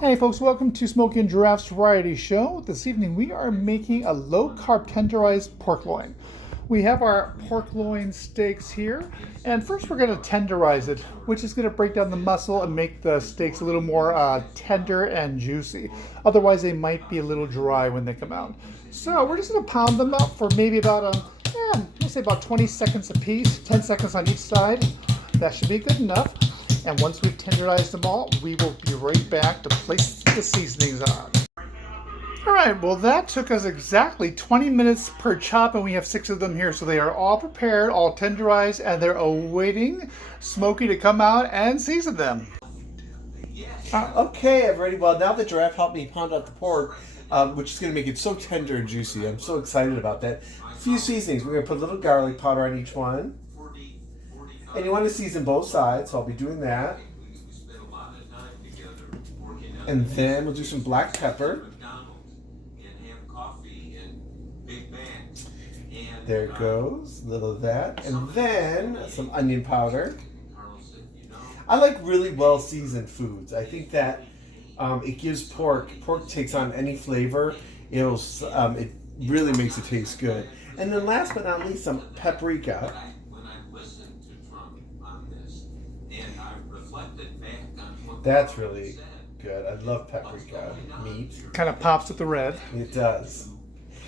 Hey folks, welcome to Smokey and Giraffe's Variety Show. This evening we are making a low-carb tenderized pork loin. We have our pork loin steaks here, and first we're going to tenderize it, which is going to break down the muscle and make the steaks a little more tender and juicy. Otherwise they might be a little dry when they come out. So we're just going to pound them up for maybe about, let's say about 20 seconds a piece, 10 seconds on each side. That should be good enough. And once we've tenderized them all, we will be right back to place the seasonings on. All right, well that took us exactly 20 minutes per chop, and we have 6 of them here. So they are all prepared, all tenderized, and they're awaiting Smokey to come out and season them. Okay, everybody, well now the giraffe helped me pound out the pork, which is going to make it so tender and juicy. I'm so excited about that. A few seasonings. We're going to put a little garlic powder on each one. And you want to season both sides, so I'll be doing that. And then we'll do some black pepper. There it goes, a little of that. And then some onion powder. I like really well seasoned foods. I think that it gives pork takes on any flavor. It really makes it taste good. And then last but not least, some paprika. That's really good. I love paprika meat. Kind of pops with the red. It does.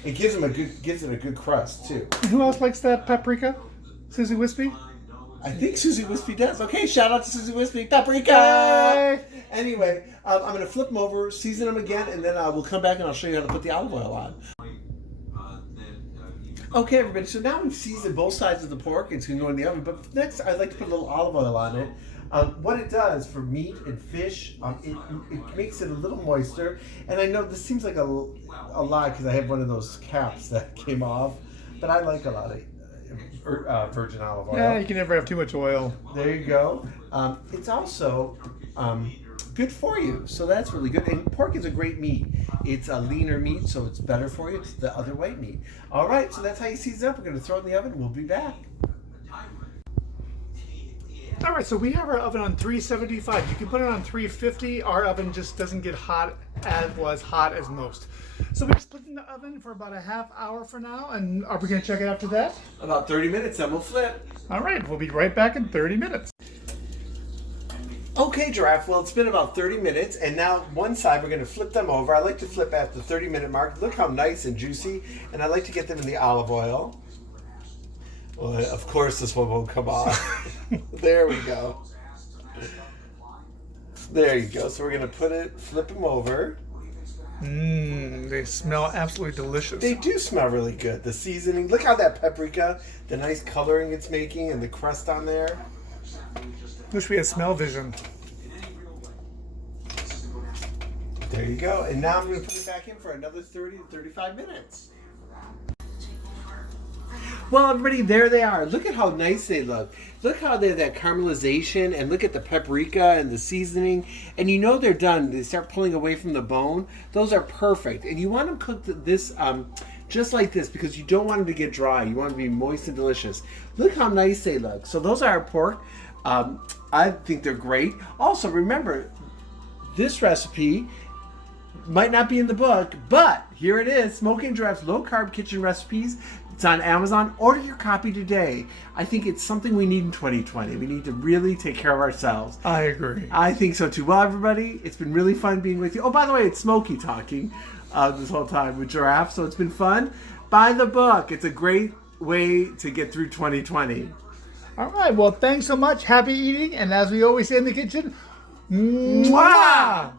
It gives it a good crust too. And who else likes that paprika? Susie Wispe? I think Susie Wispe does. Okay, shout out to Susie Wispe. Paprika! Yay! Anyway, I'm going to flip them over, season them again, and then we'll come back and I'll show you how to put the olive oil on. Okay, everybody, so now we've seasoned both sides of the pork. It's going to go in the oven, but next I'd like to put a little olive oil on it. What it does for meat and fish, it makes it a little moister. And I know this seems like a lot because I have one of those caps that came off, but I like a lot of virgin olive oil. Yeah, you can never have too much oil. There you go. It's also good for you, so that's really good. And pork is a great meat. It's a leaner meat, so it's better for you. It's the other white meat. All right, so that's how you season it up. We're going to throw it in the oven. We'll be back. All right, so we have our oven on 375. You can put it on 350. Our oven just doesn't get hot as most. So we just put it in the oven for about a half hour for now. And are we going to check it after that? About 30 minutes, then we'll flip. All right, we'll be right back in 30 minutes. Okay, Giraffe, well, it's been about 30 minutes, and now one side we're going to flip them over. I like to flip at the 30-minute mark. Look how nice and juicy, and I like to get them in the olive oil. Well, of course this one won't come off. There we go. There you go. So we're going to flip them over. They smell absolutely delicious. They do smell really good. The seasoning, look how that paprika, the nice coloring it's making and the crust on there. Wish we had smell vision. There you go. And now I'm going to put it back in for another 30 to 35 minutes. Well, everybody, there they are. Look at how nice they look. Look how they're that caramelization, and look at the paprika and the seasoning. And you know they're done. They start pulling away from the bone. Those are perfect. And you want them cooked this just like this because you don't want them to get dry. You want them to be moist and delicious. Look how nice they look. So those are our pork. I think they're great. Also, remember, this recipe might not be in the book, but here it is, Smokey and Giraffe's Low-Carb Kitchen Recipes. It's on Amazon. Order your copy today. I think it's something we need in 2020. We need to really take care of ourselves. I agree. I think so too. Well, everybody, it's been really fun being with you. Oh, by the way, it's Smokey talking this whole time with Giraffe, so it's been fun. Buy the book. It's a great way to get through 2020. All right, well, thanks so much. Happy eating, and as we always say in the kitchen, mwah!